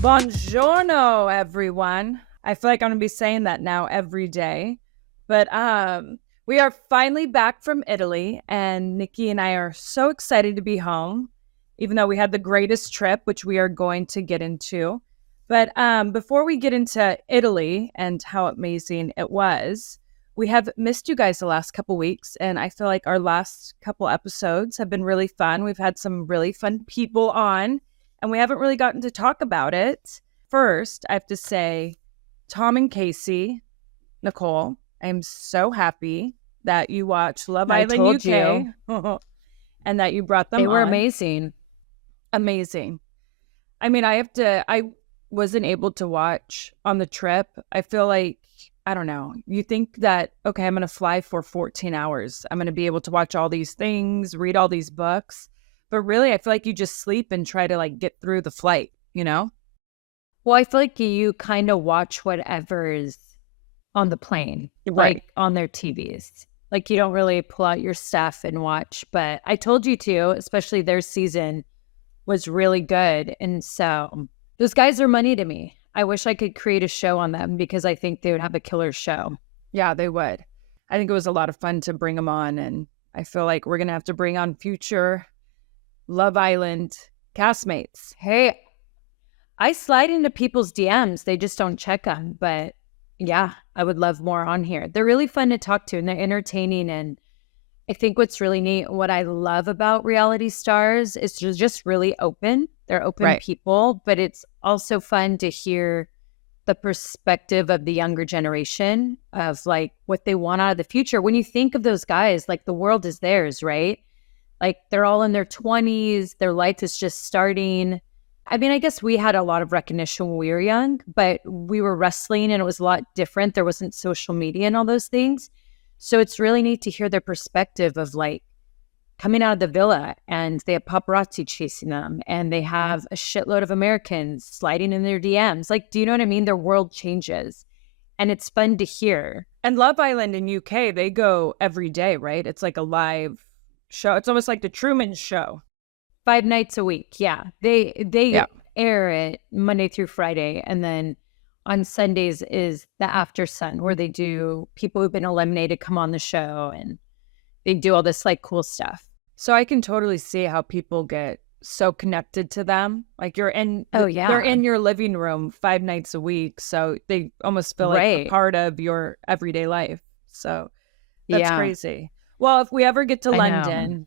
Buongiorno, everyone. I feel like I'm going to be saying that now every day. But we are finally back from Italy, and Nikki and I are so excited to be home, even though we had the greatest trip, which we are going to get into. But before we get into Italy and how amazing it was, we have missed you guys the last couple weeks, and I feel like our last couple episodes have been really fun. We've had some really fun people on, and we haven't really gotten to talk about it. First, I have to say, Tom and Casey, Nicole, I'm so happy that you watched Love Island UK and that you brought them on. They were amazing. Amazing. I mean, I wasn't able to watch on the trip. I feel like, I don't know, you think that, okay, I'm going to fly for 14 hours. I'm going to be able to watch all these things, read all these books. But really, I feel like you just sleep and try to like get through the flight, you know? Well, I feel like you kind of watch whatever is on the plane, Right. like on their TVs. Like you don't really pull out your stuff and watch. But I told you to, especially their season was really good. And so those guys are money to me. I wish I could create a show on them because I think they would have a killer show. Yeah, they would. I think it was a lot of fun to bring them on. And I feel like we're going to have to bring on future Love Island castmates. Hey, I slide into people's DMs. They just don't check them. But yeah, I would love more on here. They're really fun to talk to and they're entertaining. And I think what's really neat, what I love about reality stars is just really open. They're open people, but it's also fun to hear the perspective of the younger generation of like what they want out of the future. When you think of those guys, like the world is theirs, right? Like they're all in their 20s, their life is just starting. I mean, I guess we had a lot of recognition when we were young, but we were wrestling and it was a lot different. There wasn't social media and all those things. So it's really neat to hear their perspective of like coming out of the villa and they have paparazzi chasing them and they have a shitload of Americans sliding in their DMs. Like, do you know what I mean? Their world changes and it's fun to hear. And Love Island in UK, they go every day, right? It's like a live show. It's almost like the Truman Show. 5 nights a week. Yeah. They air it Monday through Friday. And then on Sundays is the After Sun where they do people who've been eliminated come on the show and they do all this like cool stuff. So I can totally see how people get so connected to them. Like they're in your living room 5 nights a week. So they almost feel like a part of your everyday life. So that's crazy. Well, if we ever get to London,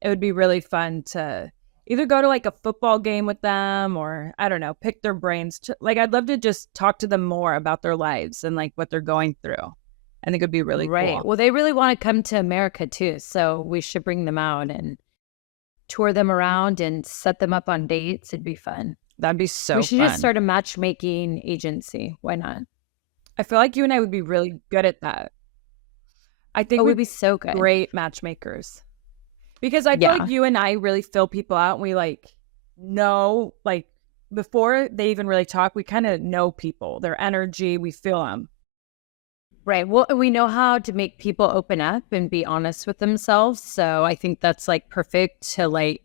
it would be really fun to either go to like a football game with them or, I don't know, pick their brains. Like I'd love to just talk to them more about their lives and like what they're going through. I think it'd be really cool. Well, they really want to come to America too. So we should bring them out and tour them around and set them up on dates. It'd be fun. That'd be so fun. We should just start a matchmaking agency. Why not? I feel like you and I would be really good at that. I think we'd be so good. Great matchmakers. Because I feel like you and I really fill people out and we like know, like before they even really talk, we kind of know people, their energy, we feel them. Right. Well, we know how to make people open up and be honest with themselves. So I think that's like perfect to like,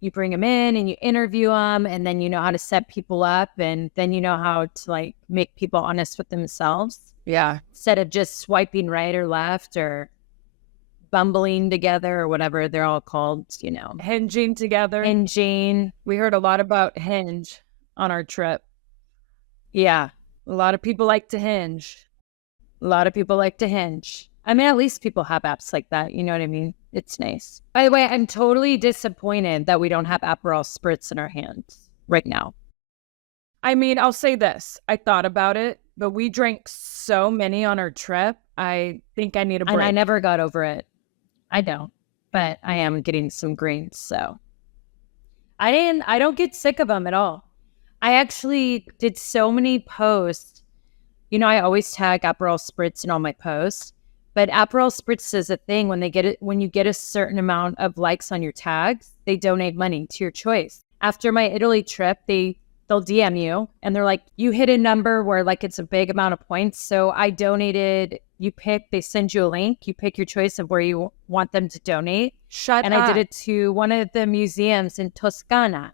you bring them in and you interview them and then you know how to set people up and then you know how to like make people honest with themselves. Yeah. Instead of just swiping right or left or bumbling together or whatever they're all called, you know. Hinging together. Hinging. We heard a lot about Hinge on our trip. Yeah. A lot of people like to hinge. A lot of people like to hinge. I mean, at least people have apps like that. You know what I mean? It's nice. By the way, I'm totally disappointed that we don't have Aperol Spritz in our hands right now. I mean, I'll say this. I thought about it, but we drank so many on our trip. I think I need a break. And I never got over it. I don't. But I am getting some greens, so. I don't get sick of them at all. I actually did so many posts. You know, I always tag Aperol Spritz in all my posts, but Aperol Spritz is a thing when you get a certain amount of likes on your tags, they donate money to your choice. After my Italy trip, they'll DM you and they're like, you hit a number where like it's a big amount of points. So I donated, they send you a link, you pick your choice of where you want them to donate. And I did it to one of the museums in Toscana.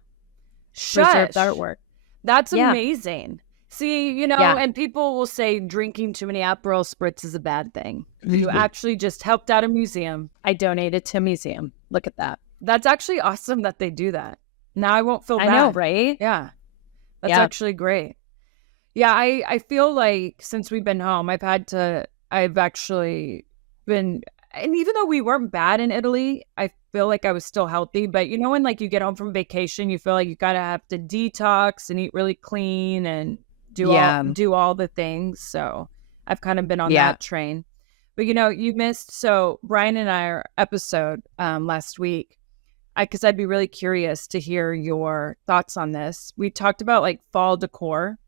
Preserved artwork. That's Yeah. amazing. See, Yeah. and people will say drinking too many Aperol Spritz is a bad thing. You actually just helped out a museum. I donated to a museum. Look at that. That's actually awesome that they do that. Now I won't feel I bad. know, right? Yeah. That's Yeah. actually great. Yeah, I feel like since we've been home, I've actually been, and even though we weren't bad in Italy, I feel like I was still healthy. But when like you get home from vacation, you feel like you gotta have to detox and eat really clean and Yeah. do all the things. So I've kind of been on Yeah. that train. But you missed, so Brian and our episode last week, because I'd be really curious to hear your thoughts on this. We talked about like fall decor.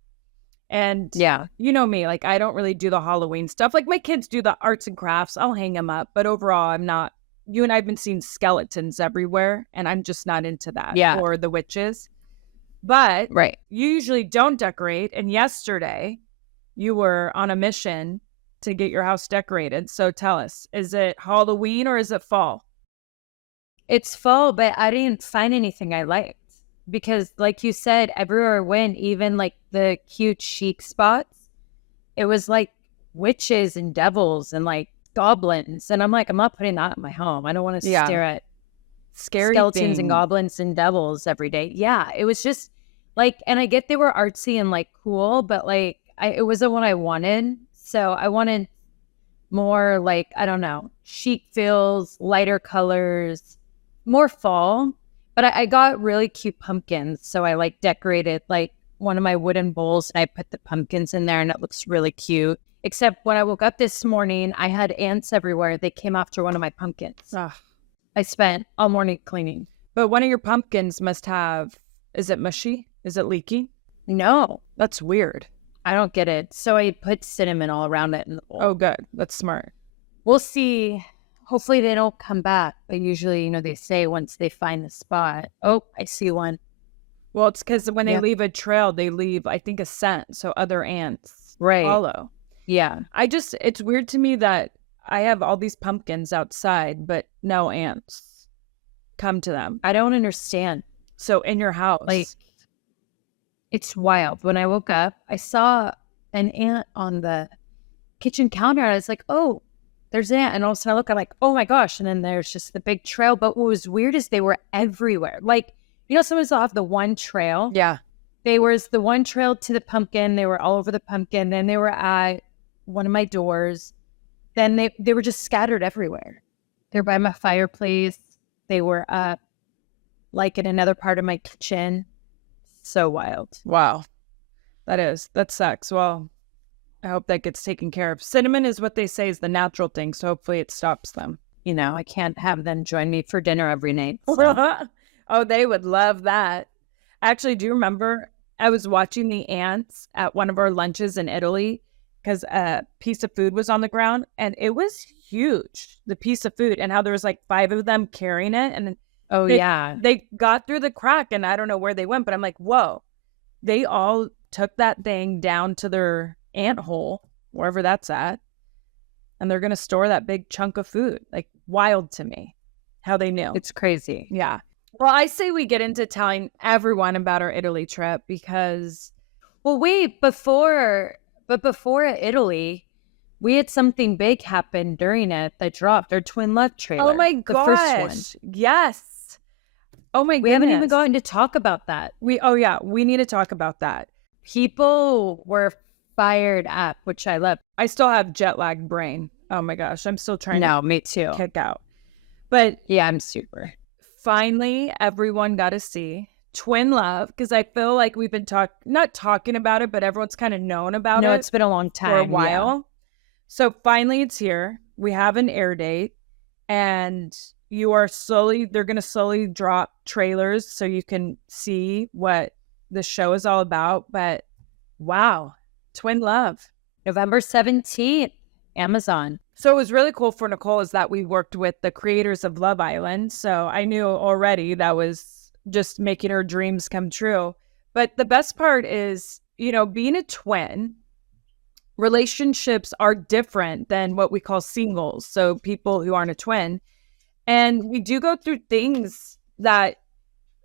And Yeah. you know me, like I don't really do the Halloween stuff. Like my kids do the arts and crafts. I'll hang them up. But overall, I'm not. You and I have been seeing skeletons everywhere, and I'm just not into that. Yeah. Or the witches. But Right. you usually don't decorate. And yesterday, you were on a mission to get your house decorated. So tell us, is it Halloween or is it fall? It's fall, but I didn't find anything I liked because, like you said, everywhere I went, even like the cute chic spots, it was like witches and devils and like goblins. And I'm like, I'm not putting that in my home. I don't want to Yeah. stare at Scary skeletons thing. and goblins and devils every day. Yeah. It was just like, and I get they were artsy and like cool, but like it wasn't what I wanted. So I wanted more like, I don't know, chic feels, lighter colors, more fall. But I got really cute pumpkins. So I like decorated like one of my wooden bowls and I put the pumpkins in there and it looks really cute. Except when I woke up this morning, I had ants everywhere. They came after one of my pumpkins. Ugh. I spent all morning cleaning. But one of your pumpkins must have, is it mushy? Is it leaky? No, That's weird. I don't get it. So I put cinnamon all around it in the bowl. Oh, good. That's smart. We'll see. Hopefully they don't come back. But usually, they say once they find the spot. Oh, I see one. Well, it's because when they Yeah. leave a trail, they leave, I think, a scent. So other ants Right. follow. Yeah. It's weird to me that I have all these pumpkins outside, but no ants come to them. I don't understand. So in your house. Like, it's wild. When I woke up, I saw an ant on the kitchen counter. And I was like, oh, there's an ant. And all of a sudden I look, I'm like, oh my gosh. And then there's just the big trail. But what was weird is they were everywhere. Like, sometimes they'll have the one trail. Yeah. They was the one trail to the pumpkin. They were all over the pumpkin. Then they were at one of my doors. Then they were just scattered everywhere. They're by my fireplace. They were up like in another part of my kitchen. So wild. Wow. That sucks. Well, I hope that gets taken care of. Cinnamon is what they say is the natural thing. So hopefully it stops them. I can't have them join me for dinner every night. So. Oh, they would love that. Actually, do you remember I was watching the ants at one of our lunches in Italy because a piece of food was on the ground and it was huge, the piece of food, and how there was like 5 of them carrying it. And Oh, yeah. they got through the crack and I don't know where they went, but I'm like, whoa, they all took that thing down to their ant hole, wherever that's at. And they're going to store that big chunk of food. Like, wild to me how they knew. It's crazy. Yeah. Well, I say we get into telling everyone about our Italy trip because, well, wait, before Italy, we had something big happen during it that dropped our Twin Love trailer. oh my the gosh, first one. yes. Oh my goodness. We haven't even gotten to talk about that. We need to talk about that. People were fired up, which I love. I still have jet lag brain. Oh my gosh, I'm still trying No, me too. to kick out. But Yeah, I'm super. finally, everyone got to see Twin Love because I feel like we've been not talking about it, but everyone's kind of known about No, it it's been a long time. for a yeah. while. So finally it's here. We have an air date and they're going to slowly drop trailers so you can see what the show is all about. But wow, Twin Love. November 17th, Amazon. So it was really cool for Nicole is that we worked with the creators of Love Island. So I knew already that was just making her dreams come true. But the best part is, being a twin, relationships are different than what we call singles. So people who aren't a twin. And we do go through things that,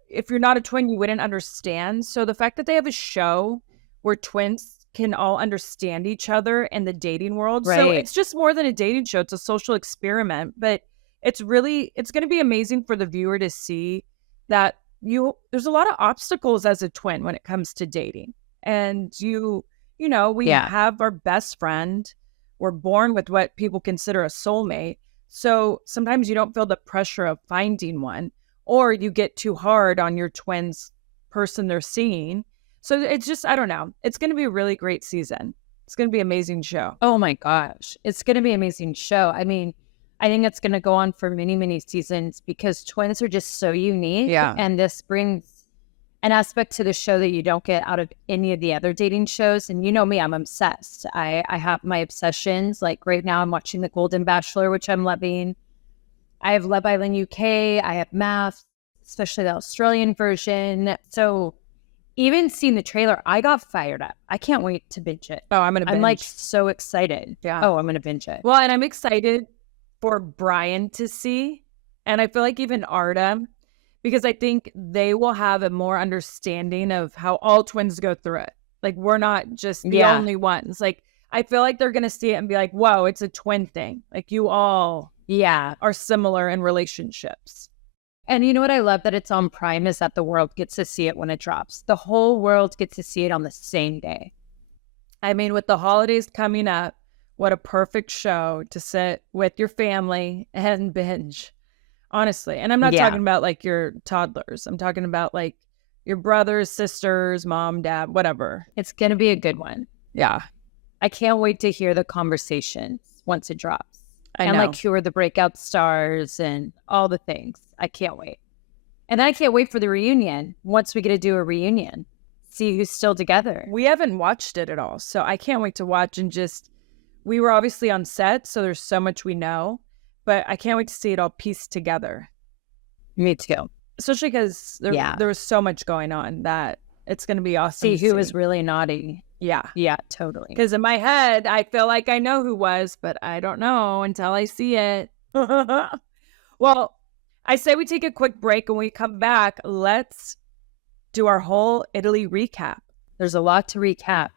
if you're not a twin, you wouldn't understand. So the fact that they have a show where twins can all understand each other in the dating world. So Right. it's just more than a dating show. It's a social experiment, but it's going to be amazing for the viewer to see that there's a lot of obstacles as a twin when it comes to dating. And we Yeah. have our best friend. We're born with what people consider a soulmate. So sometimes you don't feel the pressure of finding one, or you get too hard on your twin's person they're seeing. So it's just, I don't know. It's going to be a really great season. It's going to be an amazing show. Oh my gosh. It's going to be an amazing show. I mean, I think it's going to go on for many, many seasons because twins are just so unique. Yeah. And this brings an aspect to the show that you don't get out of any of the other dating shows. And you know me, I'm obsessed. I have my obsessions. Like right now I'm watching The Golden Bachelor, which I'm loving. I have Love Island UK. I have Math, especially the Australian version. So even seeing the trailer, I got fired up. I can't wait to binge it. Oh, I'm going to binge. I'm like so excited. Yeah. Oh, I'm going to binge it. Well, and I'm excited for Brian to see. And I feel like even Arda, because I think they will have a more understanding of how all twins go through it. Like, we're not just the only ones. Like, I feel like they're going to see it and be like, whoa, it's a twin thing. Like, you all are similar in relationships. And you know what I love that it's on Prime is that the world gets to see it when it drops. The whole world gets to see it on the same day. I mean, with the holidays coming up, what a perfect show to sit with your family and binge. Honestly. And I'm not talking about like your toddlers. I'm talking about like your brothers, sisters, mom, dad, whatever. It's going to be a good one. Yeah. I can't wait to hear the conversations once it drops. I know. And like who are the breakout stars and all the things. I can't wait. And then I can't wait for the reunion once we get to do a reunion. See who's still together. We haven't watched it at all. So I can't wait to watch and we were obviously on set. So there's so much we know. But I can't wait to see it all pieced together. Me too. Especially because there was so much going on that it's going to be awesome. See who was really naughty. Yeah. Yeah, totally. Because in my head, I feel like I know who was, but I don't know until I see it. Well, I say we take a quick break and we come back. Let's do our whole Italy recap. There's a lot to recap.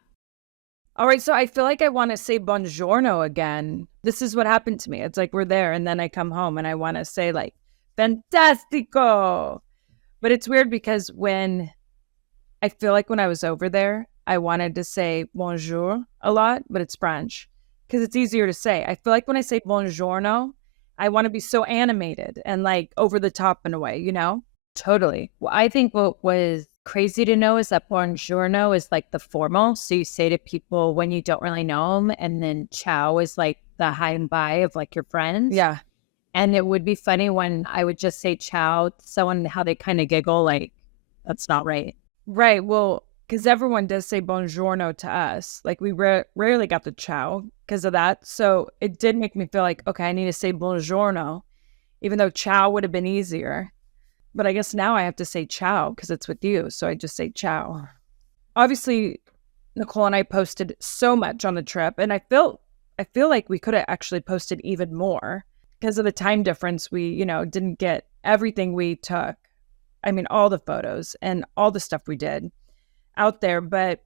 All right, so I feel like I want to say buongiorno again. This is what happened to me. It's like we're there and then I come home and I want to say like, fantastico. But it's weird because I feel like when I was over there, I wanted to say bonjour a lot, but it's French because it's easier to say. I feel like when I say buongiorno, I want to be so animated and like over the top in a way, you know? Totally. Well, I think what was crazy to know is that buongiorno is like the formal. So you say to people when you don't really know them, and then ciao is like the hi and bye of like your friends. Yeah. And it would be funny when I would just say ciao to someone, how they kind of giggle like, that's not right. Right. Well, because everyone does say buongiorno to us. Like we rarely got the ciao because of that. So it did make me feel like, okay, I need to say buongiorno, even though ciao would have been easier. But I guess now I have to say ciao because it's with you. So I just say ciao. Obviously, Nicole and I posted so much on the trip. And I feel like we could have actually posted even more because of the time difference. We, didn't get everything we took. I mean, all the photos and all the stuff we did out there. But,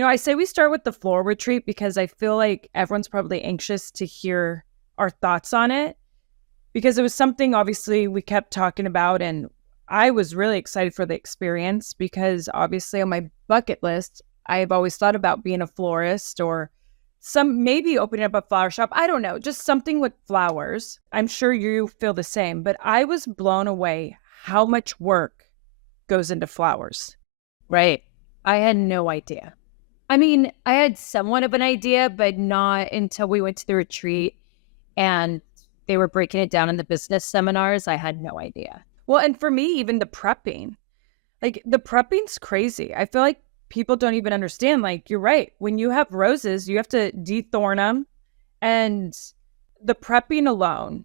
I say we start with the floor retreat because I feel like everyone's probably anxious to hear our thoughts on it because it was something obviously we kept talking about. And I was really excited for the experience because obviously on my bucket list, I've always thought about being a florist or maybe opening up a flower shop. I don't know, just something with flowers. I'm sure you feel the same, but I was blown away how much work goes into flowers. Right. I had no idea. I mean, I had somewhat of an idea, but not until we went to the retreat and they were breaking it down in the business seminars. I had no idea. Well, and for me, even the prepping, like the prepping's crazy. I feel like people don't even understand. Like, you're right. When you have roses, you have to dethorn them. And the prepping alone,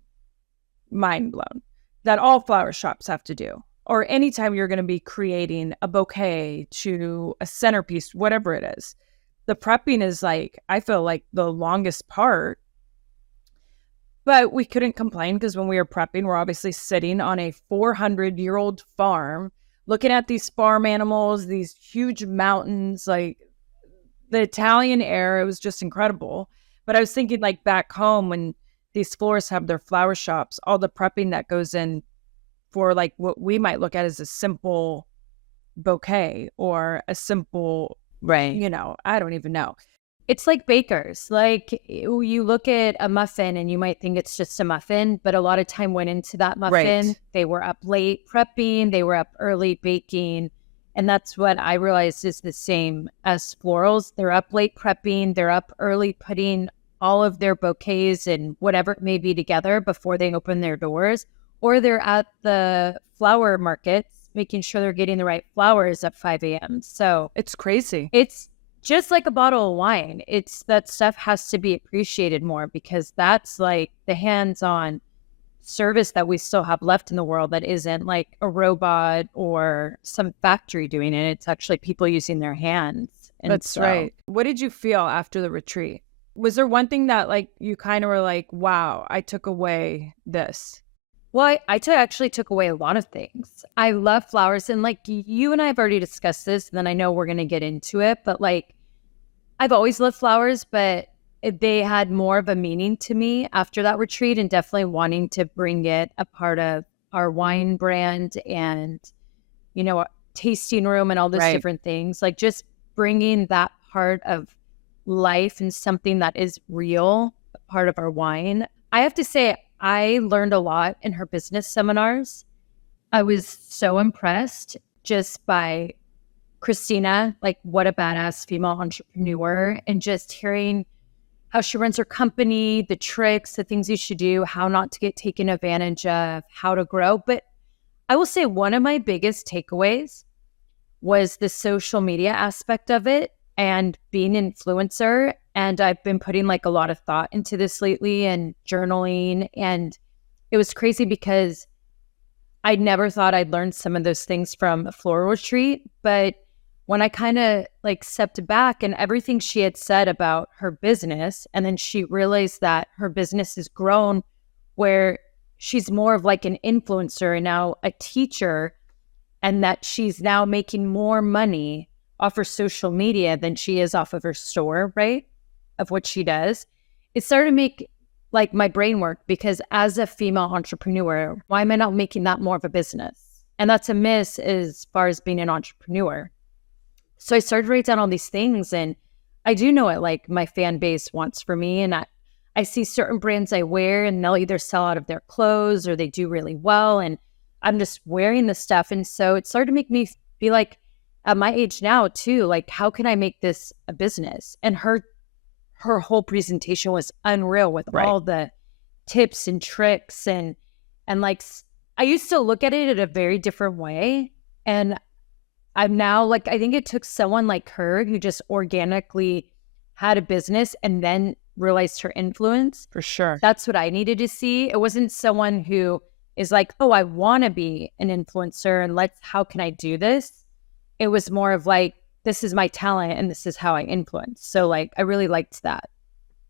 mind blown, that all flower shops have to do. Or anytime you're going to be creating a bouquet to a centerpiece, whatever it is. The prepping is like, I feel like the longest part. But we couldn't complain because when we were prepping, we're obviously sitting on a 400-year-old farm looking at these farm animals, these huge mountains, like the Italian air, it was just incredible. But I was thinking like back home when these florists have their flower shops, all the prepping that goes in for like what we might look at as a simple bouquet or a simple, Right. I don't even know. It's like bakers. Like you look at a muffin and you might think it's just a muffin, but a lot of time went into that muffin. Right. They were up late prepping, they were up early baking. And that's what I realized is the same as florals. They're up late prepping, they're up early putting all of their bouquets and whatever it may be together before they open their doors. Or they're at the flower markets making sure they're getting the right flowers at 5 a.m. So it's crazy. It's just like a bottle of wine. It's that stuff has to be appreciated more because that's like the hands-on service that we still have left in the world that isn't like a robot or some factory doing it. It's actually people using their hands. And that's right. What did you feel after the retreat? Was there one thing that like you kind of were like, wow, I took away this? Well, I actually took away a lot of things. I love flowers. And like you and I have already discussed this, and then I know we're going to get into it. But like I've always loved flowers, but they had more of a meaning to me after that retreat and definitely wanting to bring it a part of our wine brand and, tasting room and all those different things. Like just bringing that part of life and something that is real, a part of our wine. I have to say, I learned a lot in her business seminars. I was so impressed just by Christina, like what a badass female entrepreneur, and just hearing how she runs her company, the tricks, the things you should do, how not to get taken advantage of, how to grow. But I will say one of my biggest takeaways was the social media aspect of it and being an influencer. And I've been putting like a lot of thought into this lately and journaling. And it was crazy because I never thought I'd learned some of those things from a floral retreat. But when I kind of like stepped back and everything she had said about her business, and then she realized that her business has grown where she's more of like an influencer and now a teacher, and that she's now making more money off her social media than she is off of her store, right? Of what she does. It started to make like my brain work because as a female entrepreneur, why am I not making that more of a business? And that's a miss as far as being an entrepreneur. So I started to write down all these things, and I do know what like my fan base wants for me. And I see certain brands I wear and they'll either sell out of their clothes or they do really well. And I'm just wearing the stuff. And so it started to make me be like, at my age now too, like, how can I make this a business? And her whole presentation was unreal with all the tips and tricks. And like, I used to look at it in a very different way. And I'm now like, I think it took someone like her who just organically had a business and then realized her influence. For sure. That's what I needed to see. It wasn't someone who is like, oh, I want to be an influencer and how can I do this? It was more of like, this is my talent and this is how I influence. So like, I really liked that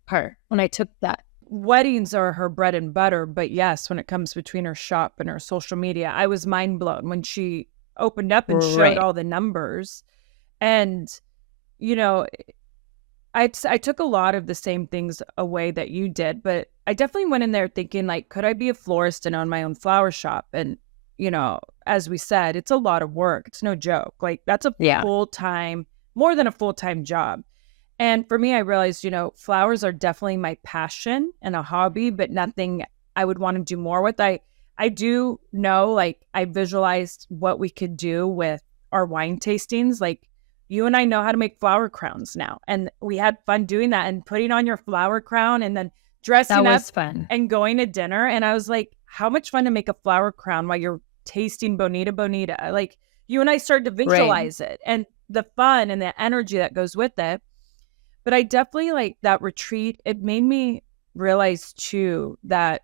part when I took that. Weddings are her bread and butter. But yes, when it comes between her shop and her social media, I was mind blown when she opened up and showed all the numbers. And, I took a lot of the same things away that you did, but I definitely went in there thinking like, could I be a florist and own my own flower shop? And, as we said, it's a lot of work. It's no joke. Like that's a full-time, more than a full-time job. And for me, I realized, flowers are definitely my passion and a hobby, but nothing I would want to do more with. I do know, like I visualized what we could do with our wine tastings. Like you and I know how to make flower crowns now. And we had fun doing that and putting on your flower crown and then dressing up and going to dinner. And I was like, how much fun to make a flower crown while you're tasting Bonita Bonita. Like you and I started to visualize it and the fun and the energy that goes with it. But I definitely like that retreat. It made me realize too that,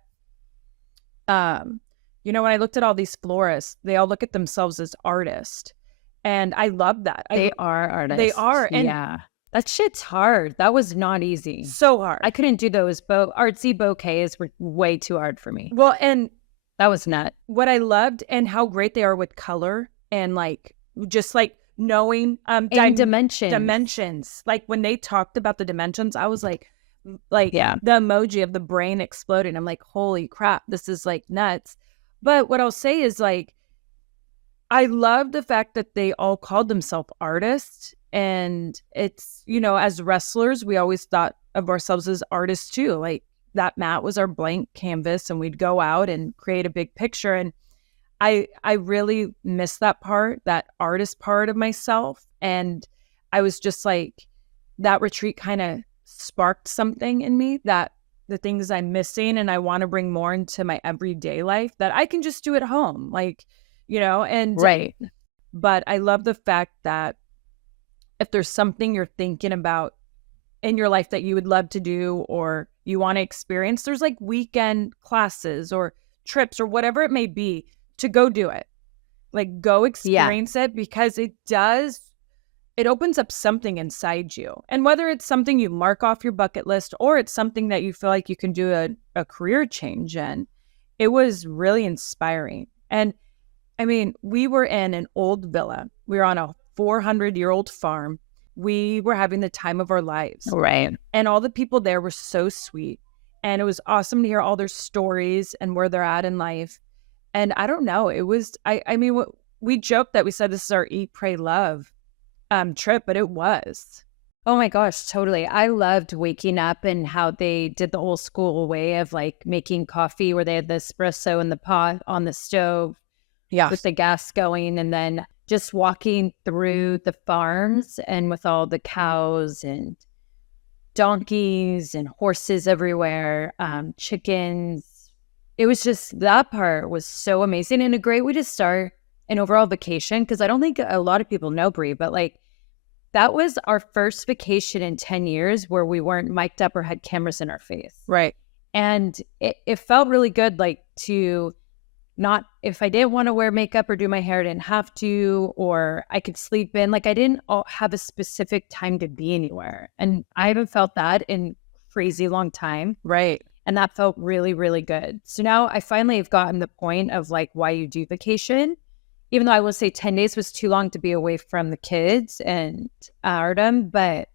when I looked at all these florists, they all look at themselves as artists. And I love that. They are artists. They are. And yeah. That shit's hard. That was not easy. So hard. I couldn't do those artsy bouquets were way too hard for me. Well, and that was nuts. What I loved and how great they are with color and like just like knowing And dimensions. Like when they talked about the dimensions, I was like Yeah. the emoji of the brain exploding. I'm like, holy crap, this is like nuts. But what I'll say is like, I love the fact that they all called themselves artists. And it's, you know, as wrestlers, we always thought of ourselves as artists too. Like that mat was our blank canvas and we'd go out and create a big picture. And I really miss that part, that artist part of myself. And I was just like, that retreat kind of sparked something in me that the things I'm missing and I want to bring more into my everyday life that I can just do at home. Like, you know, and Right. but I love the fact that if there's something you're thinking about in your life that you would love to do or you want to experience, there's like weekend classes or trips or whatever it may be to go do it. Like go Yeah. experience it because it opens up something inside you. And whether it's something you mark off your bucket list or it's something that you feel like you can do a career change in, it was really inspiring. And I mean, we were in an old villa. We were on a 400-year-old farm. We were having the time of our lives. Right. And all the people there were so sweet. And it was awesome to hear all their stories and where they're at in life. And I don't know, it was, I mean, we joked that we said this is our Eat, Pray, Love trip, but it was. Oh my gosh, totally. I loved waking up and how they did the old school way of like making coffee where they had the espresso in the pot on the stove. Yeah. With the gas going, and then just walking through the farms and with all the cows and donkeys and horses everywhere, chickens. It was just, that part was so amazing and a great way to start an overall vacation, because I don't think a lot of people know, Brie, but like that was our first vacation in 10 years where we weren't mic'd up or had cameras in our face. Right. And it felt really good, like to not, if I didn't want to wear makeup or do my hair, I didn't have to, or I could sleep in. Like I didn't have a specific time to be anywhere. And I haven't felt that in crazy long time. Right. And that felt really, really good. So now I finally have gotten the point of like why you do vacation, even though I will say 10 days was too long to be away from the kids and Artem. But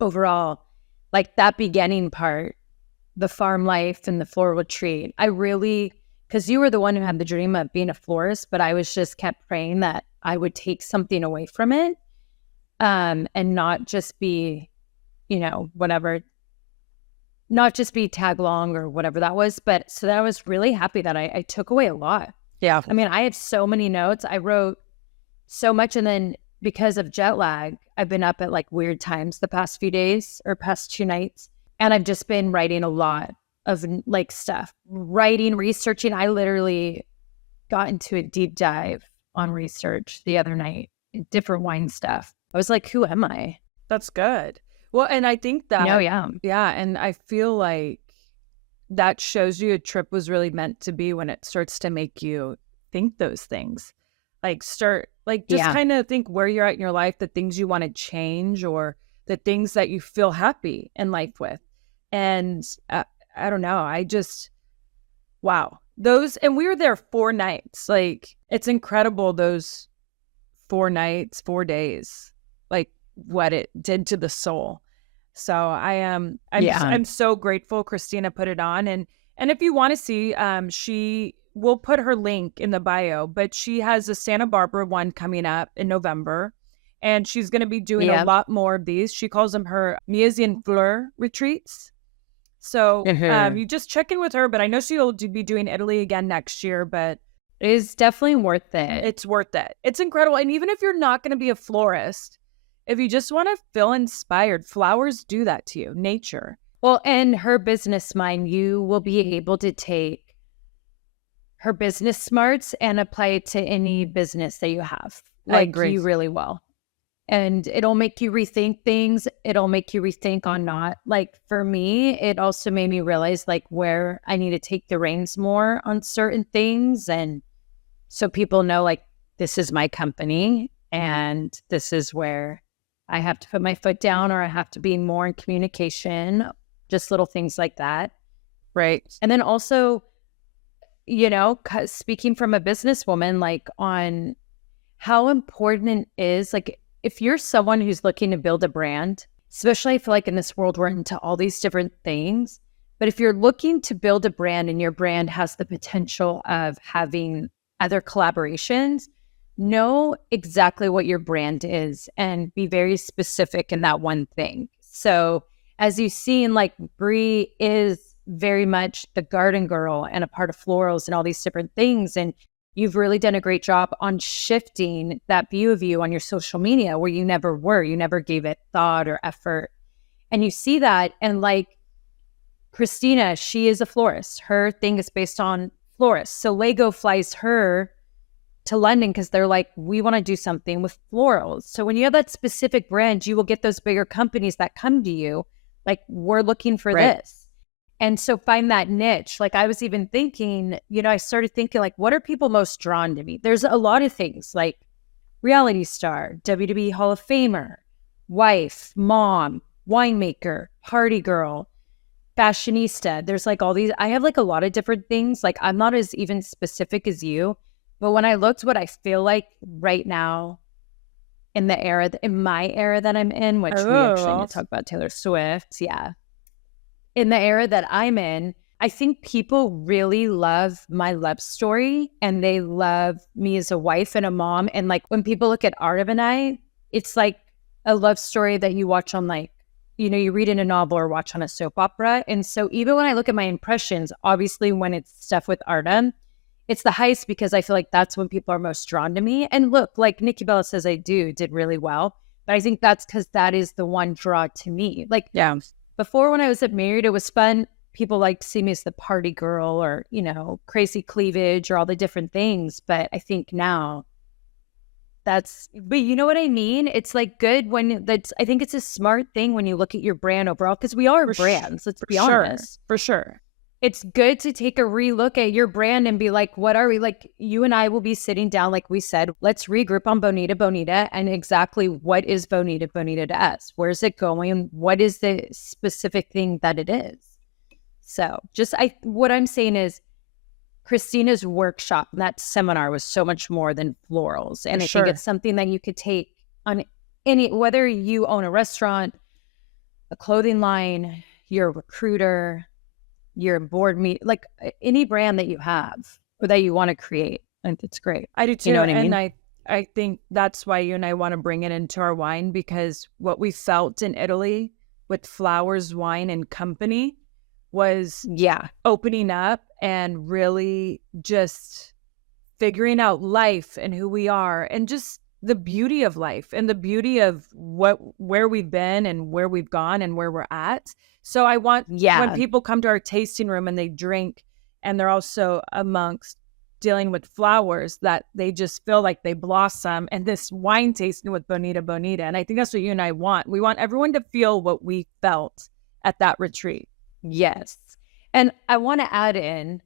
overall, like that beginning part, the farm life and the floral retreat, I really, because you were the one who had the dream of being a florist, but I was just kept praying that I would take something away from it, and not just be, you know, whatever, not just be tag long or whatever that was. But so that I was really happy that I took away a lot. Yeah. I mean, I had so many notes. I wrote so much. And then because of jet lag, I've been up at like weird times the past few days or past 2 nights. And I've just been writing a lot of like stuff, writing, researching. I literally got into a deep dive on research the other night, different wine stuff. I was like, who am I? That's good. Well, and I think that, No, yeah. Yeah. And I feel like that shows you a trip was really meant to be when it starts to make you think those things. Like start, like just kind of think where you're at in your life, the things you want to change or the things that you feel happy in life with. And I don't know. I just, wow. Those, and we were there 4 nights. Like, it's incredible those 4 nights, 4 days, like what it did to the soul. So I'm so grateful Christina put it on. And if you want to see, she will put her link in the bio, but she has a Santa Barbara one coming up in November. And she's going to be doing a lot more of these. She calls them her Mise en Fleur retreats. So you just check in with her, but I know she'll be doing Italy again next year, but it is definitely worth it. It's worth it. It's incredible. And even if you're not going to be a florist, if you just want to feel inspired, flowers do that to you, nature. Well, and her business mind, you will be able to take her business smarts and apply it to any business that you have. Like you really will. And it'll make you rethink things. It'll make you rethink on not. Like for me, it also made me realize like where I need to take the reins more on certain things. And so people know like this is my company and this is where I have to put my foot down or I have to be more in communication, just little things like that. Right. And then also, you know, speaking from a businesswoman, like on how important it is, like, if you're someone who's looking to build a brand, especially I feel like in this world we're into all these different things, but if you're looking to build a brand and your brand has the potential of having other collaborations, know exactly what your brand is and be very specific in that one thing. So as you've seen, like Brie is very much the garden girl and a part of florals and all these different things. And you've really done a great job on shifting that view of you on your social media where you never were. You never gave it thought or effort. And you see that. And like Christina, she is a florist. Her thing is based on florists. So Lego flies her to London because they're like, we want to do something with florals. So when you have that specific brand, you will get those bigger companies that come to you. Like, we're looking for this. And so find that niche. Like I was even thinking, I started thinking like, what are people most drawn to me? There's a lot of things like reality star, WWE Hall of Famer, wife, mom, winemaker, party girl, fashionista. There's like all these, I have like a lot of different things. Like I'm not as even specific as you, but when I looked what I feel like right now in my era that I'm in, which we actually need to talk about Taylor Swift. Yeah. In the era that I'm in, I think people really love my love story and they love me as a wife and a mom. And like when people look at Art of a Night, it's like a love story that you watch on like, you read in a novel or watch on a soap opera. And so even when I look at my impressions, obviously when it's stuff with Artem, it's the heist because I feel like that's when people are most drawn to me. And look, like Nikki Bella Says I Do did really well. But I think that's because that is the one draw to me. Like, yeah. Before when I was married, it was fun. People liked to see me as the party girl or, crazy cleavage or all the different things. But I think now but you know what I mean? It's like good I think it's a smart thing when you look at your brand overall because we are brands. Let's be honest. For sure. It's good to take a relook at your brand and be like, what are we? Like you and I will be sitting down, like we said, let's regroup on Bonita and exactly what is Bonita to us? Where's it going? What is the specific thing that it is? So what I'm saying is Christina's workshop, that seminar was so much more than florals. And I think it's something that you could take on whether you own a restaurant, a clothing line, you're a recruiter, your board meet, like any brand that you have or that you want to create. And it's great. I do too. You know what I mean? And I think that's why you and I want to bring it into our wine because what we felt in Italy with Flowers Wine and Company was opening up and really just figuring out life and who we are and just the beauty of life and the beauty of where we've been and where we've gone and where we're at. So I want when people come to our tasting room and they drink and they're also amongst dealing with flowers that they just feel like they blossom and this wine tasting with Bonita. And I think that's what you and I want. We want everyone to feel what we felt at that retreat. Yes. And I want to add in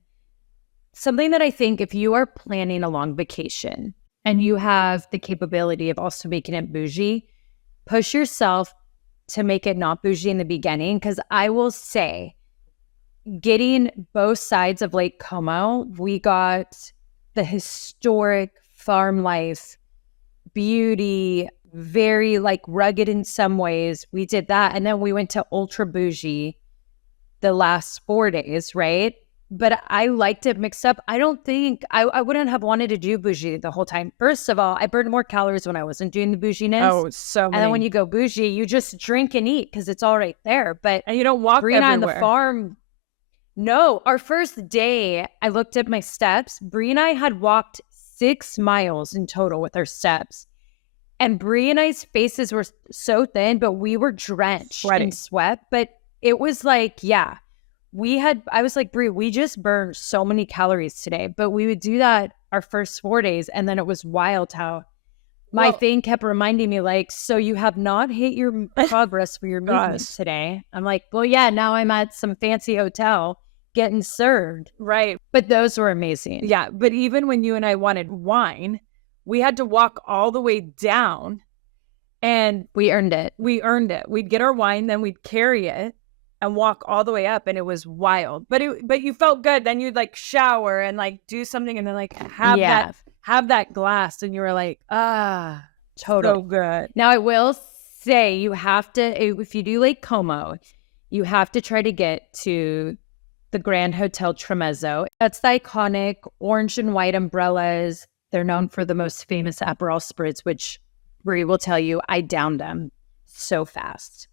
something that I think if you are planning a long vacation and you have the capability of also making it bougie, push yourself to make it not bougie in the beginning. Because I will say, getting both sides of Lake Como, we got the historic farm life, beauty, very like rugged in some ways. We did that. And then we went to ultra bougie the last 4 days, right? But I liked it mixed up. I don't think I wouldn't have wanted to do bougie the whole time. First of all, I burned more calories when I wasn't doing the bouginess. Oh, so many. And then when you go bougie, you just drink and eat because it's all right there. But and you don't walk Brie and I on everywhere. the farm. No, our first day, I looked at my steps. Brie and I had walked 6 miles in total with our steps. And Brie and I's faces were so thin, but we were drenched in sweat. But it was like, I was like, Brie, we just burned so many calories today, but we would do that our first 4 days. And then it was wild how my thing kept reminding me like, so you have not hit your progress for your movements today. I'm like, well, yeah, now I'm at some fancy hotel getting served. Right. But those were amazing. Yeah. But even when you and I wanted wine, we had to walk all the way down and we earned it. We'd get our wine, then we'd carry it and walk all the way up, and it was wild. But you felt good. Then you'd like shower and like do something and then like have have that glass and you were like, ah, Totally. so good. Now, I will say you have to, if you do Lake Como, you have to try to get to the Grand Hotel Tremezzo. That's the iconic orange and white umbrellas. They're known for the most famous Aperol Spritz, which Brie will tell you, I downed them so fast.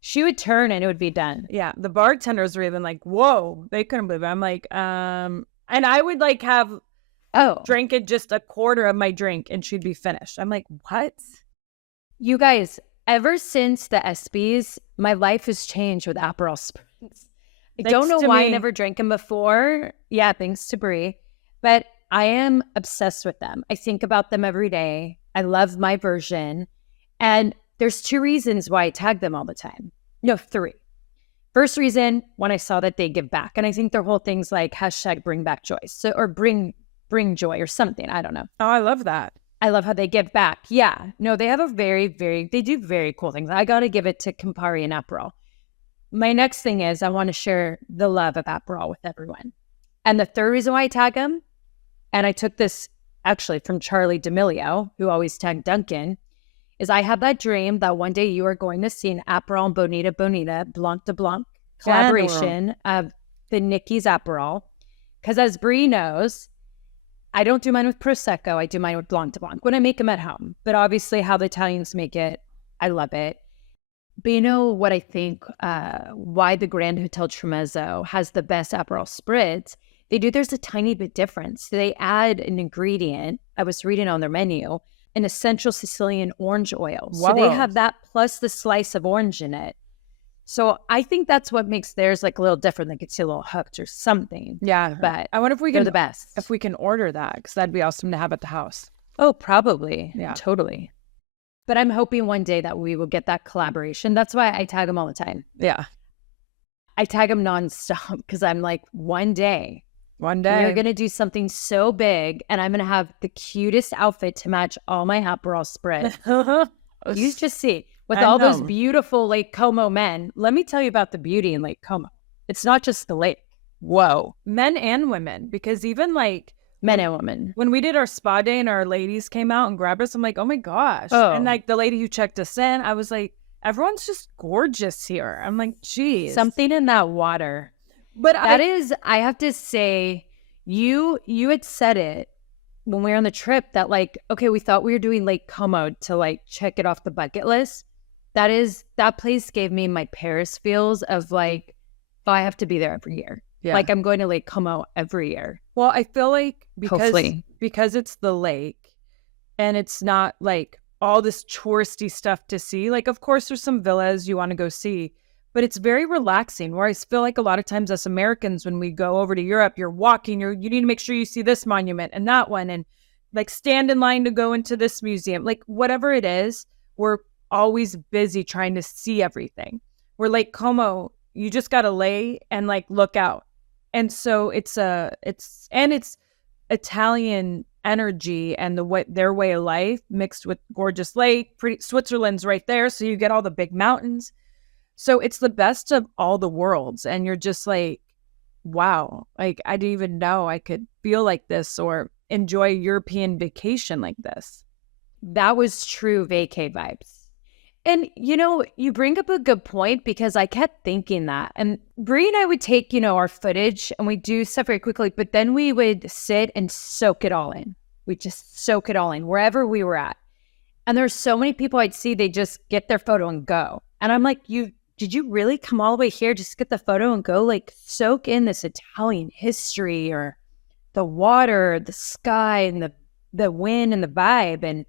She would turn and it would be done. Yeah, the bartenders were even like, whoa, they couldn't believe it. I'm like, and I would like have drink it just a quarter of my drink and she'd be finished. I'm like, what? You guys, ever since the ESPYs, my life has changed with Aperol Spritz. I don't know why I never drank them before. Yeah, thanks to Brie. But I am obsessed with them. I think about them every day. I love my version. And there's 2 reasons why I tag them all the time. No, 3. First reason, when I saw that they give back. And I think their whole thing's like hashtag bring back joy. So, or bring joy or something. I don't know. Oh, I love that. I love how they give back. Yeah. No, they have a they do very cool things. I got to give it to Campari and Aperol. My next thing is I want to share the love of Aperol with everyone. And the third reason why I tag them, and I took this actually from Charlie D'Amelio, who always tagged Duncan, is I have that dream that one day you are going to see an Aperol and Bonita Blanc de Blanc collaboration of the Nikki's Aperol. Because as Brie knows, I don't do mine with Prosecco. I do mine with Blanc de Blanc when I make them at home. But obviously how the Italians make it, I love it. But you know what I think, why the Grand Hotel Tremezzo has the best Aperol Spritz? There's a tiny bit difference. They add an ingredient, I was reading on their menu, an essential Sicilian orange oil. Whoa. So they have that plus the slice of orange in it. So I think that's what makes theirs like a little different. They gets you a little hooked or something. Yeah. But I wonder if they're the best. If we can order that, because that'd be awesome to have at the house. Oh, probably. Yeah. Totally. But I'm hoping one day that we will get that collaboration. That's why I tag them all the time. Yeah. I tag them nonstop because I'm like, one day we're going to do something so big and I'm going to have the cutest outfit to match all my Aperol Spritz. You just see. With all those beautiful Lake Como men. Let me tell you about the beauty in Lake Como. It's not just the lake. Whoa. Men and women. Because even like men and women. When we did our spa day and our ladies came out and grabbed us, I'm like, oh my gosh. Oh. And like the lady who checked us in, I was like, everyone's just gorgeous here. I'm like, geez. Something in that water. But I have to say, you had said it when we were on the trip that like, okay, we thought we were doing Lake Como to like check it off the bucket list. That place gave me my Paris feels of like, oh, I have to be there every year. Yeah. Like I'm going to Lake Como every year. Well, I feel like because it's the lake and it's not like all this touristy stuff to see. Like, of course, there's some villas you want to go see, but it's very relaxing. Where I feel like a lot of times us Americans, when we go over to Europe, you're walking, you need to make sure you see this monument and that one and like stand in line to go into this museum. Like whatever it is, we're always busy trying to see everything. Where Lake Como, you just got to lay and like look out. And so it's Italian energy and their way of life mixed with gorgeous lake. Switzerland's right there, so you get all the big mountains. So it's the best of all the worlds, and you're just like, wow, like I didn't even know I could feel like this or enjoy a European vacation like this. That was true vacay vibes. And, you know, you bring up a good point because I kept thinking that. And Brie and I would take, our footage and we do stuff very quickly, but then we would sit and soak it all in. We just soak it all in wherever we were at. And there's so many people I'd see, they just get their photo and go. And I'm like, did you really come all the way here just get the photo and go? Like soak in this Italian history or the water, the sky and the wind and the vibe. And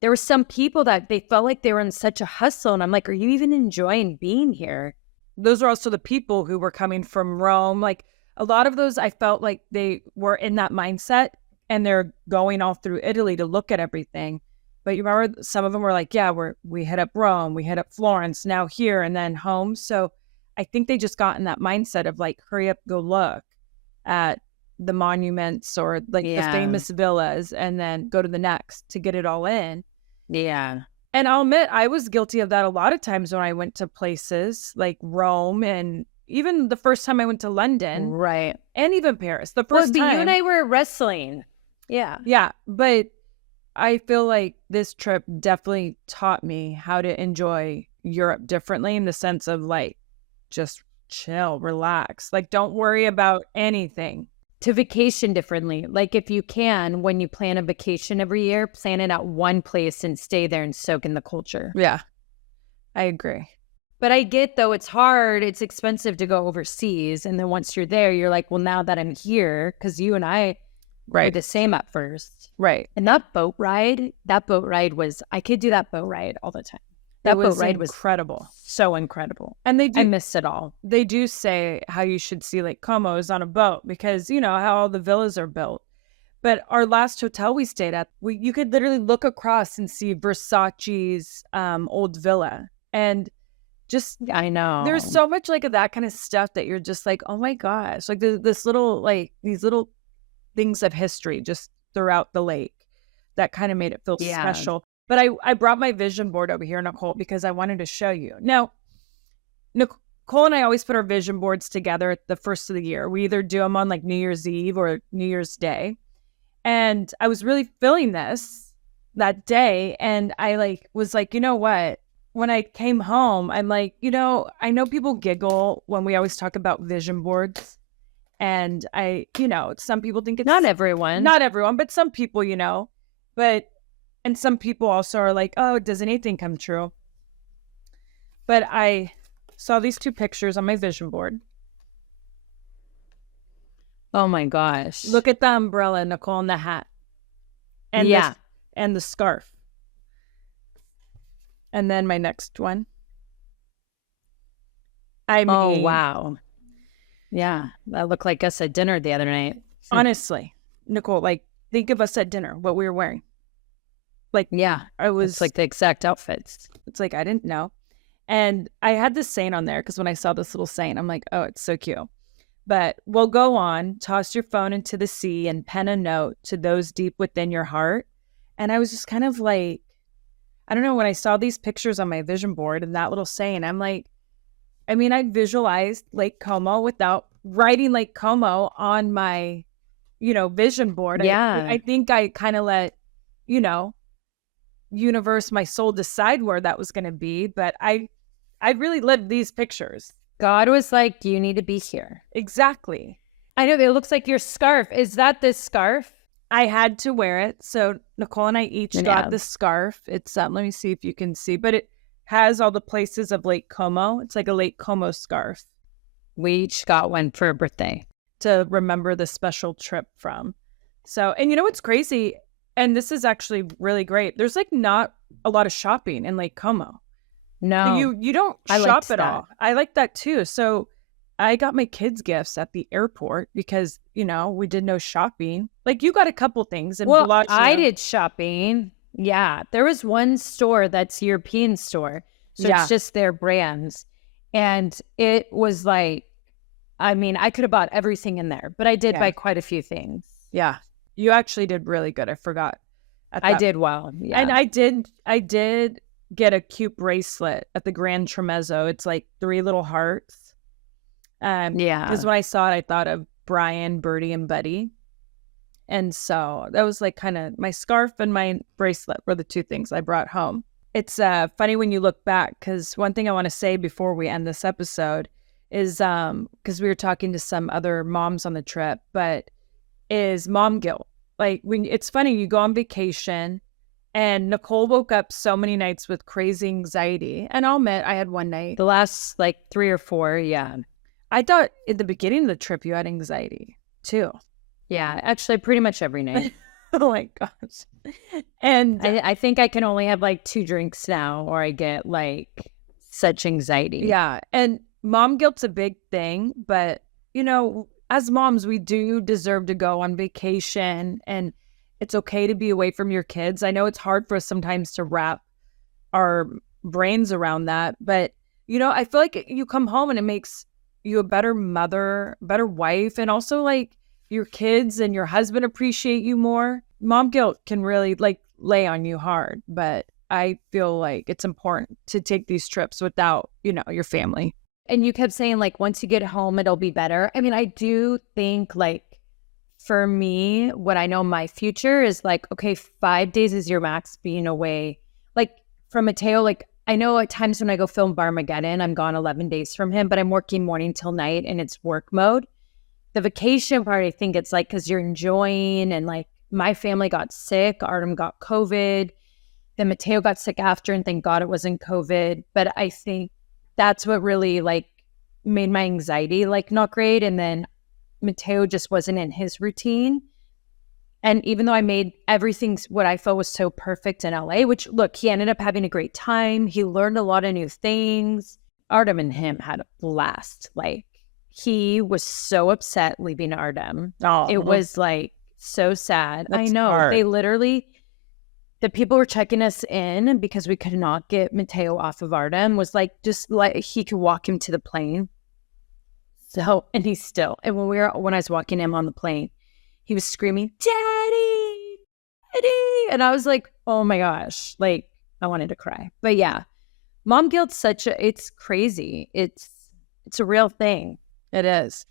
there were some people that they felt like they were in such a hustle. And I'm like, are you even enjoying being here? Those are also the people who were coming from Rome. Like a lot of those, I felt like they were in that mindset and they're going all through Italy to look at everything. But you remember some of them were like, yeah, we hit up Rome, we hit up Florence, now here and then home. So I think they just got in that mindset of like, hurry up, go look at the monuments or like the famous villas and then go to the next to get it all in. Yeah. And I'll admit, I was guilty of that a lot of times when I went to places like Rome and even the first time I went to London. Right. And even Paris. The first time. You and I were wrestling. Yeah. Yeah, but I feel like this trip definitely taught me how to enjoy Europe differently in the sense of like just chill, relax. Like don't worry about anything. To vacation differently. Like if you can, when you plan a vacation every year, plan it at one place and stay there and soak in the culture. Yeah. I agree. But I get though it's hard, it's expensive to go overseas. And then once you're there, you're like, well, now that I'm here, because you and I were the same at first. Right. And that boat ride was, I could do that boat ride all the time. That boat ride was incredible. So incredible. And I miss it all. They do say how you should see Lake Como is on a boat because, you know, how all the villas are built. But our last hotel we stayed at, you could literally look across and see Versace's old villa. And just, I know. There's so much like that kind of stuff that you're just like, oh my gosh. Like this little, like these little things of history just throughout the lake that kind of made it feel special. But I brought my vision board over here, Nicole, because I wanted to show you. Now, Nicole and I always put our vision boards together at the first of the year. We either do them on like New Year's Eve or New Year's Day. And I was really feeling this that day. And I was like, you know what? When I came home, I'm like, you know, I know people giggle when we always talk about vision boards. And some people think it's not everyone, but some people, and some people also are like, oh, does anything come true? But I saw these two pictures on my vision board. Oh my gosh. Look at the umbrella, Nicole, and the hat. And and the scarf. And then my next one. Oh, wow. Yeah, that looked like us at dinner the other night. Honestly, Nicole, like, think of us at dinner, what we were wearing. Like, it's like the exact outfits. It's like, I didn't know. And I had this saying on there because when I saw this little saying, I'm like, oh, it's so cute. But we'll go on, toss your phone into the sea and pen a note to those deep within your heart. And I was just kind of like, I don't know, when I saw these pictures on my vision board and that little saying, I'm like, I mean, I visualized Lake Como without writing Lake Como on my, vision board. Yeah. I think I kind of let, universe, my soul decide where that was going to be. But I really lived these pictures. God was like, you need to be here. Exactly. I know, it looks like your scarf. Is that this scarf? I had to wear it. So Nicole and I each got the scarf. It's, let me see if you can see, but it has all the places of Lake Como. It's like a Lake Como scarf. We each got one for a birthday to remember the special trip from. So, and you know what's crazy? And this is actually really great. There's like not a lot of shopping in Lake Como. No. You don't shop at all. I like that too. So I got my kids gifts at the airport because, we did no shopping. Like you got a couple things. And I did shopping. Yeah. There was one store that's European store. So it's just their brands. And it was like, I mean, I could have bought everything in there, but I did buy quite a few things. Yeah. You actually did really good. I forgot. I did well. Yeah. And I did get a cute bracelet at the Grand Tremezzo. It's like 3 little hearts. Because when I saw it, I thought of Brian, Birdie, and Buddy. And so that was like kind of my scarf and my bracelet were the 2 things I brought home. It's funny when you look back, because one thing I want to say before we end this episode is, because we were talking to some other moms on the trip, but is mom guilt. Like it's funny, you go on vacation and Nicole woke up so many nights with crazy anxiety. And I'll admit, I had one night. The last like 3 or 4, yeah. I thought at the beginning of the trip you had anxiety too. Yeah, actually pretty much every night. Oh my gosh. And I think I can only have like 2 drinks now or I get like such anxiety. Yeah. And mom guilt's a big thing, but as moms, we do deserve to go on vacation and it's okay to be away from your kids. I know it's hard for us sometimes to wrap our brains around that, but I feel like you come home and it makes you a better mother, better wife, and also like your kids and your husband appreciate you more. Mom guilt can really like lay on you hard, but I feel like it's important to take these trips without, your family. And you kept saying like, once you get home, it'll be better. I mean, I do think like For me, what I know my future is like, okay, 5 days is your max being away. Like for Mateo, like I know at times when I go film Barmageddon, I'm gone 11 days from him, but I'm working morning till night and it's work mode. The vacation part, I think it's like because you're enjoying, and like my family got sick, Artem got COVID, then Mateo got sick after, and thank God it wasn't COVID. But I think that's what really like made my anxiety like not great. And then Mateo just wasn't in his routine. And even though I made everything what I felt was so perfect in LA, which look, he ended up having a great time. He learned a lot of new things. Artem and him had a blast. Like he was so upset leaving Artem. Oh, it was like so sad. That's I know. hard. They literally, the people were checking us in because we could not get Mateo off of Artem, was like, just like he could walk him to the plane. So, and he's still, and when I was walking him on the plane, he was screaming, "Daddy, Daddy." And I was like, oh my gosh, like I wanted to cry. But yeah, mom guilt's it's crazy. It's a real thing. It is.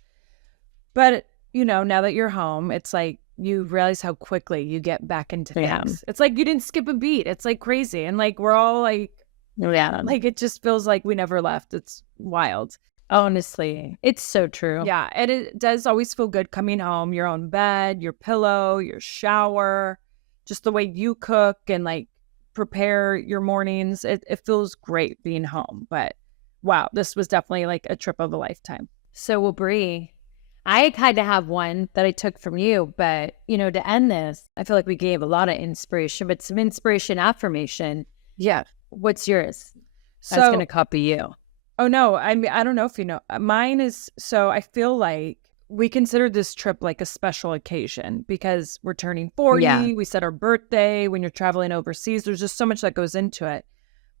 But, you know, now that you're home, it's like you realize how quickly you get back into things. It's like you didn't skip a beat. It's like crazy. And like, we're all like, like it just feels like we never left. It's wild. Honestly, it's so true. Yeah, and it does always feel good coming home, your own bed, your pillow, your shower, just the way you cook and like prepare your mornings. It feels great being home. But wow, this was definitely like a trip of a lifetime. So, well, Brie, I kind of have one that I took from you, but you know, to end this, I feel like we gave a lot of inspiration, but some inspiration affirmation. Yeah. What's yours? So, I was going to copy you. Oh, no. I mean, I don't know if you know. Mine is, so I feel like we consider this trip like a special occasion because we're turning 40. Yeah. We set our birthday. When you're traveling overseas, there's just so much that goes into it.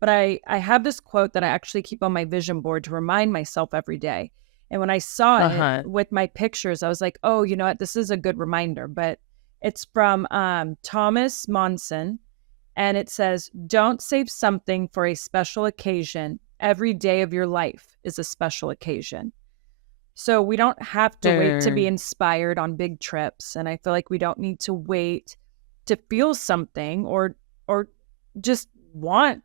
But I have this quote that I actually keep on my vision board to remind myself every day. And when I saw it with my pictures, I was like, oh, you know what? This is a good reminder. But it's from Thomas Monson. And it says, don't save something for a special occasion. Every day of your life is a special occasion. So we don't have to wait to be inspired on big trips. And I feel like we don't need to wait to feel something or just want,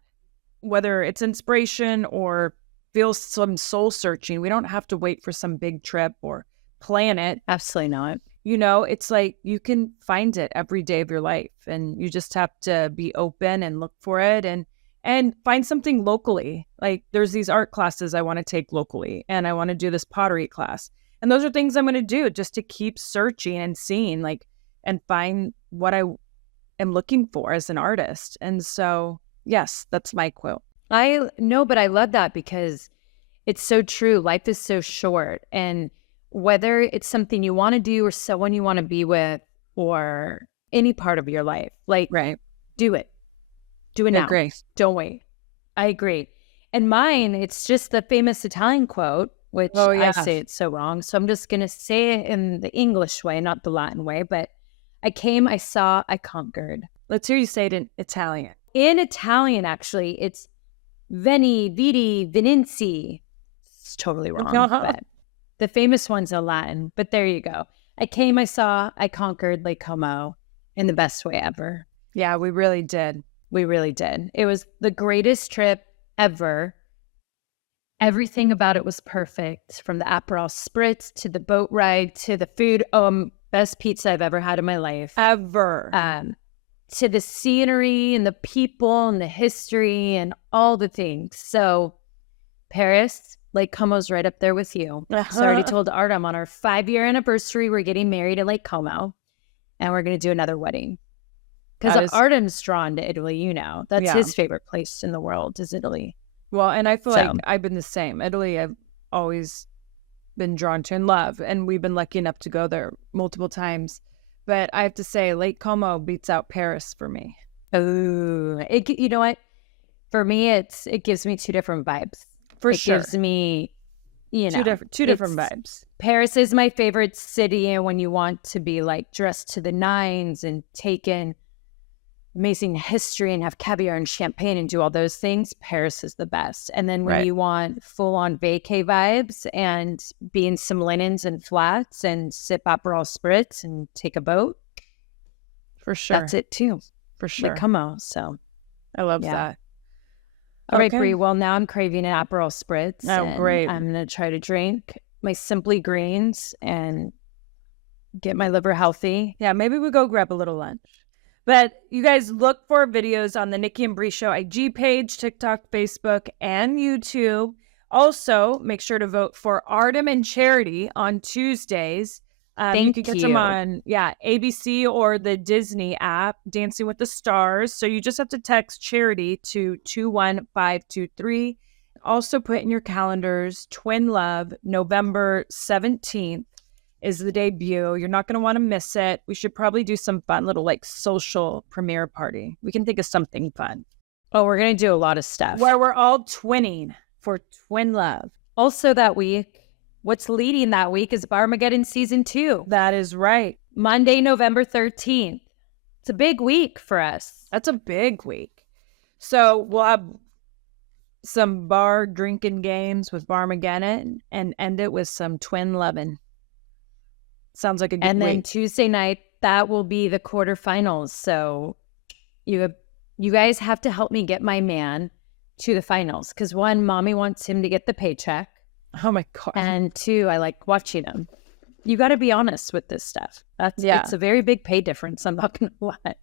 whether it's inspiration or feel some soul searching. We don't have to wait for some big trip or plan it. Absolutely not. You know, it's like you can find it every day of your life, and you just have to be open and look for it and find something locally. Like there's these art classes I want to take locally, and I want to do this pottery class. And those are things I'm going to do just to keep searching and seeing, like, and find what I am looking for as an artist. And so, yes, that's my quote. I know, but I love that because it's so true. Life is so short. And whether it's something you want to do or someone you want to be with or any part of your life, like, do it. Do it now. Agree. Don't wait. I agree. And mine, it's just the famous Italian quote, which I say it's so wrong. So I'm just going to say it in the English way, not the Latin way. But I came, I saw, I conquered. Let's hear you say it in Italian. In Italian, actually, it's Venni, Vidi, Vinsi. It's totally wrong. But the famous one's in Latin. But there you go. I came, I saw, I conquered Lake Como in the best way ever. Yeah, we really did. We really did. It was the greatest trip ever. Everything about it was perfect, from the Aperol Spritz to the boat ride to the food. Best pizza I've ever had in my life. Ever. To the scenery and the people and the history and all the things. So Paris, Lake Como's right up there with you. So I already told Artem on our 5-year anniversary, we're getting married in Lake Como, and we're going to do another wedding. Because Artem's drawn to Italy, you know. That's his favorite place in the world is Italy. Well, and I feel like I've been the same. Italy, I've always been drawn to and love. And we've been lucky enough to go there multiple times. But I have to say, Lake Como beats out Paris for me. Oh, you know what? For me, it gives me two different vibes. It gives me, you know. Two different vibes. Paris is my favorite city. And when you want to be like dressed to the nines and taken amazing history and have caviar and champagne and do all those things, Paris is the best. And then when you want full-on vacay vibes and be in some linens and flats and sip Aperol Spritz and take a boat, for sure. that's it too. For sure. Like, come on. So I love that. All right, Brie. Well, now I'm craving an Aperol Spritz. Oh, great. I'm going to try to drink my Simply Greens and get my liver healthy. Yeah, maybe we go grab a little lunch. But you guys look for videos on the Nikki and Brie Show IG page, TikTok, Facebook, and YouTube. Also, make sure to vote for Artem and Charity on Tuesdays. You can catch them on ABC or the Disney app, Dancing with the Stars. So you just have to text Charity to 21523. Also put in your calendars, Twin Love, November 17th is the debut. You're not going to want to miss it. We should probably do some fun little like social premiere party. We can think of something fun. Oh, we're going to do a lot of stuff. Where we're all twinning for Twin Love. Also that week, what's leading that week is Barmageddon Season 2. That is right. Monday, November 13th. It's a big week for us. That's a big week. So we'll have some bar drinking games with Barmageddon and end it with some twin loving. Sounds like a good week. And then Tuesday night, that will be the quarterfinals. So you guys have to help me get my man to the finals. Because one, Mommy wants him to get the paycheck. Oh my God. And two, I like watching him. You got to be honest with this stuff. It's a very big pay difference. I'm not going to lie.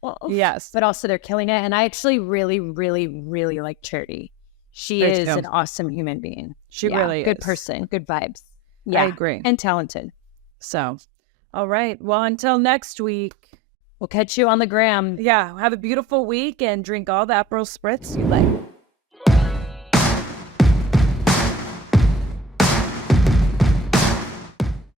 Well, yes. But also they're killing it. And I actually really, really, really like Charity. She is an awesome human being. She really is. Good person. Good vibes. Yeah. I agree. And talented. So, all right. Well, until next week. We'll catch you on the gram. Yeah. Have a beautiful week and drink all the Aperol Spritz you like.